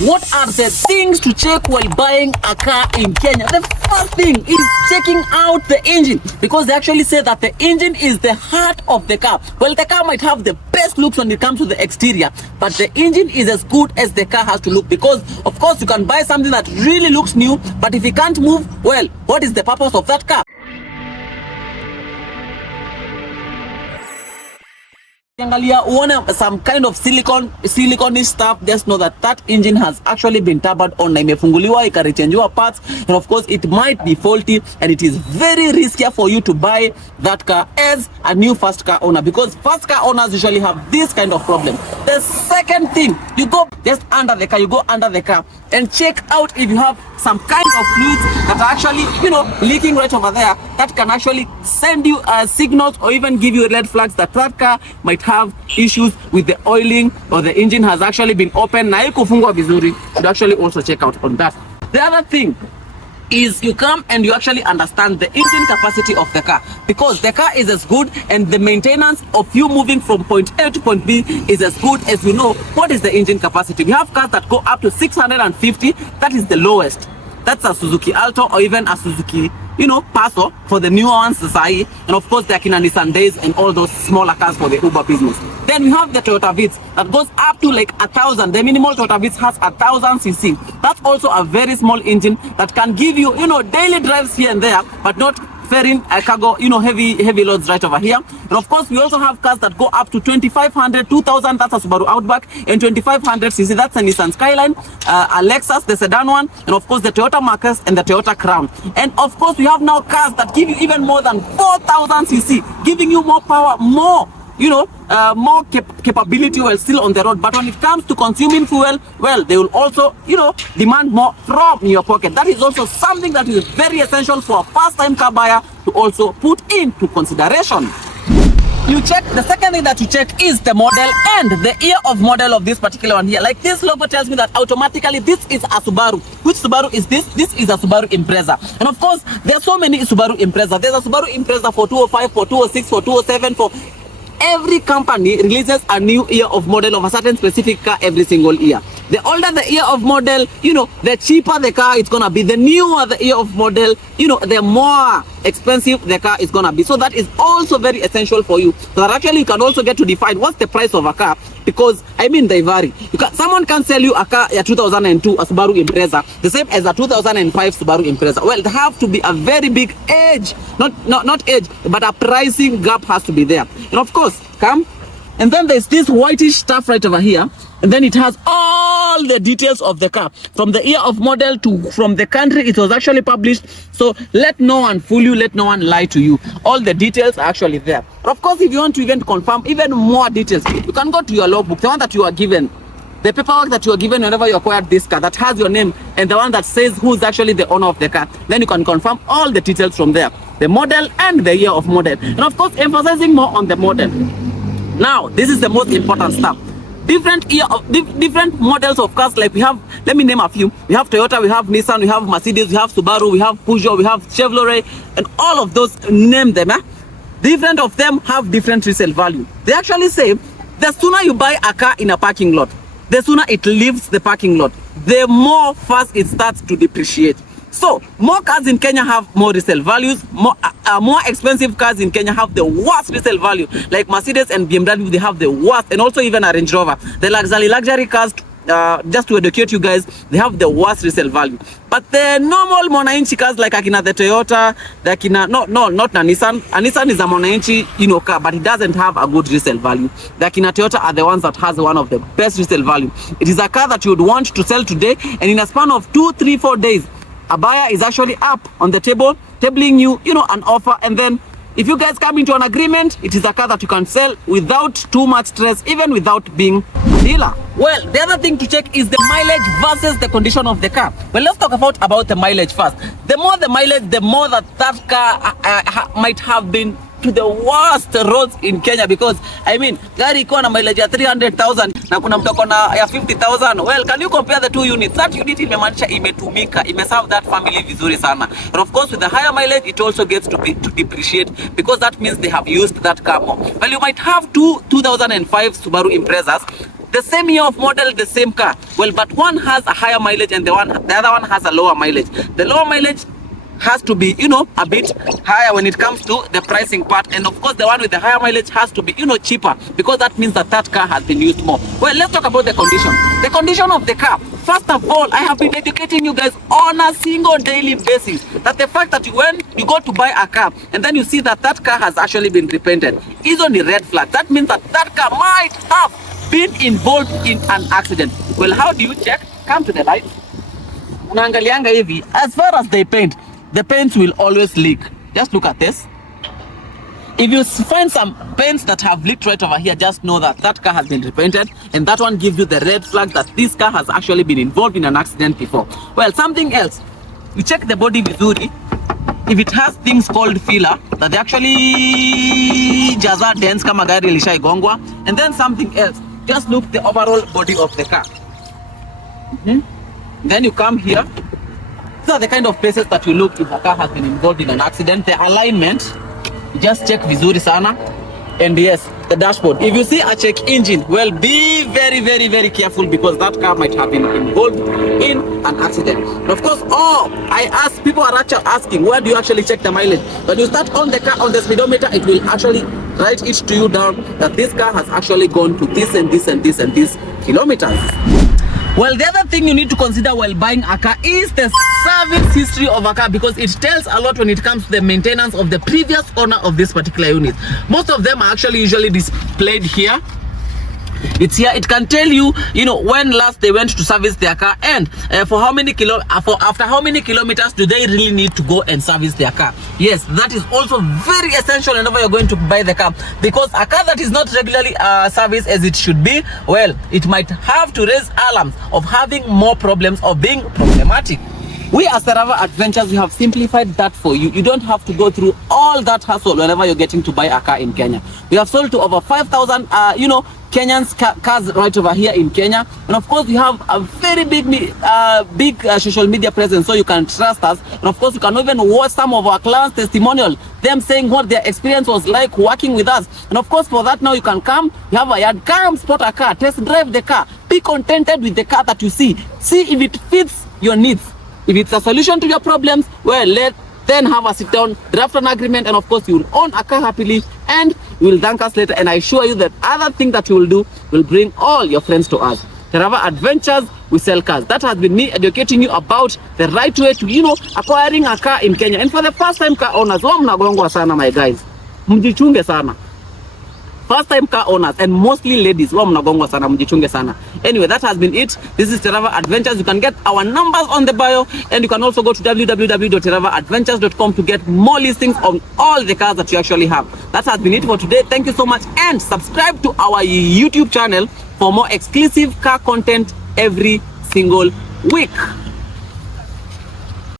What are the things to check while buying a car in Kenya? The first thing is checking out the engine, because they actually say that the engine is the heart of the car. Well, the car might have the best looks when it comes to the exterior, but the engine is as good as the car has to look, because of course you can buy something that really looks new, but if it can't move, well, what is the purpose of that car? Uone some kind of silicone stuff, just know that that engine has actually been tapered on, na imefunguliwa ikarechangewa parts, and of course it might be faulty, and it is very risky for you to buy that car as a new first car owner, because first car owners usually have this kind of problem. The second thing, you go just under the car, and check out if you have some kind of fluids that are actually, leaking right over there, that can actually send you signals or even give you red flags that that car might have issues with the oiling, or the engine has actually been opened na haikufungwa vizuri. You should actually also check out on that. The other thing is you come and you actually understand the engine capacity of the car, because the car is as good, and the maintenance of you moving from point A to point B is as good as you know what is the engine capacity. We have cars that go up to 650, that is the lowest. That's a Suzuki Alto or even a Suzuki, Passo for the newer ones, Sasai, and of course the Akina Nissan Days and all those smaller cars for the Uber business. Then we have the Toyota Vitz that goes up to like 1,000. The minimal Toyota Vitz has 1,000 cc. That's also a very small engine that can give you, daily drives here and there, but not ferrying cargo, heavy loads right over here. And of course, we also have cars that go up to 2,500, 2,000. That's a Subaru Outback, and 2,500 cc. That's a Nissan Skyline, a Lexus, the sedan one, and of course the Toyota Marcus and the Toyota Crown. And of course, we have now cars that give you even more than 4,000 cc, giving you more power, more capability while still on the road. But when it comes to consuming fuel, well, they will also, demand more from your pocket. That is also something that is very essential for a first-time car buyer to also put into consideration. You check, the second thing that you check is the model and the year of model of this particular one here. Like this logo tells me that automatically this is a Subaru. Which Subaru is this? This is a Subaru Impreza. And of course, there are so many Subaru Impreza. There's a Subaru Impreza for 205, for 206, for 207, for every company releases a new year of model of a certain specific car every single year. The older the year of model, the cheaper the car is gonna be. The newer the year of model, the more expensive the car is gonna be. So that is also very essential for you. So that actually you can also get to define what's the price of a car, because they vary. Someone can sell you a car, a 2002 a Subaru Impreza, the same as a 2005 Subaru Impreza. Well, there have to be a very big age, not age, but a pricing gap has to be there. And of course, come, and then there's this whitish stuff right over here, and then it has all the details of the car, from the year of model to from the country it was actually published. So let no one fool you, let no one lie to you. All the details are actually there. But of course, if you want to even confirm even more details, you can go to your logbook, the one that you are given, the paperwork that you are given whenever you acquired this car, that has your name and the one that says who's actually the owner of the car. Then you can confirm all the details from there, the model and the year of model, and of course emphasizing more on the model. Now this is the most important stuff. Different models of cars, like we have, let me name a few. We have Toyota, we have Nissan, we have Mercedes, we have Subaru, we have Peugeot, we have Chevrolet, and all of those, name them. Different of them have different resale value. They actually say the sooner you buy a car in a parking lot, the sooner it leaves the parking lot, the more fast it starts to depreciate. So more cars in Kenya have more resale values. More expensive cars in Kenya have the worst resale value. Like Mercedes and BMW, they have the worst, and also even a Range Rover. The luxury cars, just to educate you guys, they have the worst resale value. But the normal Mwananchi cars, like Akina the Toyota, the Akina, not Nissan. A Nissan is a Mwananchi, car, but it doesn't have a good resale value. The Akina Toyota are the ones that has one of the best resale value. It is a car that you would want to sell today, and in a span of 2, 3, 4 days, a buyer is actually up on the table, tabling you, an offer, and then if you guys come into an agreement, it is a car that you can sell without too much stress, even without being a dealer. Well, the other thing to check is the mileage versus the condition of the car. Well, let's talk about the mileage first. The more the mileage, the more that car might have been to the worst roads in Kenya, because gari iko na mileage ya 300,000 na kuna mtoko na ya 50,000. Well, can you compare the two units? That unit imemaanisha imetumika, imeserve that family vizuri sana. And of course, with the higher mileage, it also gets to depreciate, because that means they have used that car more. Well, you might have two 2005 Subaru Imprezas the same year of model, the same car. Well, but one has a higher mileage and the other one has a lower mileage. The lower mileage has to be, a bit higher when it comes to the pricing part, and of course the one with the higher mileage has to be, cheaper, because that means that car has been used more. Well, let's talk about the condition of the car. First of all, I have been educating you guys on a single daily basis that the fact that when you go to buy a car and then you see that car has actually been repainted is on the red flag. That means that car might have been involved in an accident. Well, how do you check? Come to the light. Unaangalianga hivi, as far as they paint, the paints will always leak. Just look at this. If you find some paints that have leaked right over here, just know that car has been repainted, and that one gives you the red flag that this car has actually been involved in an accident before. Well, something else, you check the body vizuri. If it has things called filler, that they actually jaza dents kama gari lishaigongwa, and then something else, just look the overall body of the car. Then you come here. These are the kind of places that you look if a car has been involved in an accident. The alignment, you just check vizuri sana. And yes, the dashboard. If you see a check engine, well, be very, very, very careful, because that car might have been involved in an accident. And of course, people are actually asking, where do you actually check the mileage? When you start on the car, on the speedometer, it will actually write it to you down that this car has actually gone to this and this and this and this kilometers. Well, the other thing you need to consider while buying a car is the service history of a car, because it tells a lot when it comes to the maintenance of the previous owner of this particular unit. Most of them are actually usually displayed here. It's here. It can tell you, when last they went to service their car, and after how many kilometers do they really need to go and service their car. Yes, that is also very essential whenever you're going to buy the car, because a car that is not regularly serviced as it should be, well, it might have to raise alarms of having more problems or being problematic. We as Terava Adventures, we have simplified that for you. You don't have to go through all that hassle whenever you're getting to buy a car in Kenya. We have sold to over 5,000, Kenyans cars right over here in Kenya. And of course, we have a very big social media presence, so you can trust us. And of course, you can even watch some of our clients' testimonial, them saying what their experience was like working with us. And of course, for that now you can come, you have a yard, come spot a car, test drive the car, be contented with the car that you see. See if it fits your needs. If it's a solution to your problems, well, then have a sit down, draft an agreement, and of course you will own a car happily, and you will thank us later. And I assure you that other thing that you will do will bring all your friends to us. Terava Adventures, we sell cars. That has been me educating you about the right way to, acquiring a car in Kenya. And for the first time car owners, mnagongwa sana my guys. Mjichunge sana. First time car owners, and mostly ladies, mnagongwa sana, mjichunge sana. Anyway, that has been it. This is Terava Adventures. You can get our numbers on the bio, and you can also go to www.teravaadventures.com to get more listings on all the cars that you actually have. That has been it for today. Thank you so much, and subscribe to our YouTube channel for more exclusive car content every single week.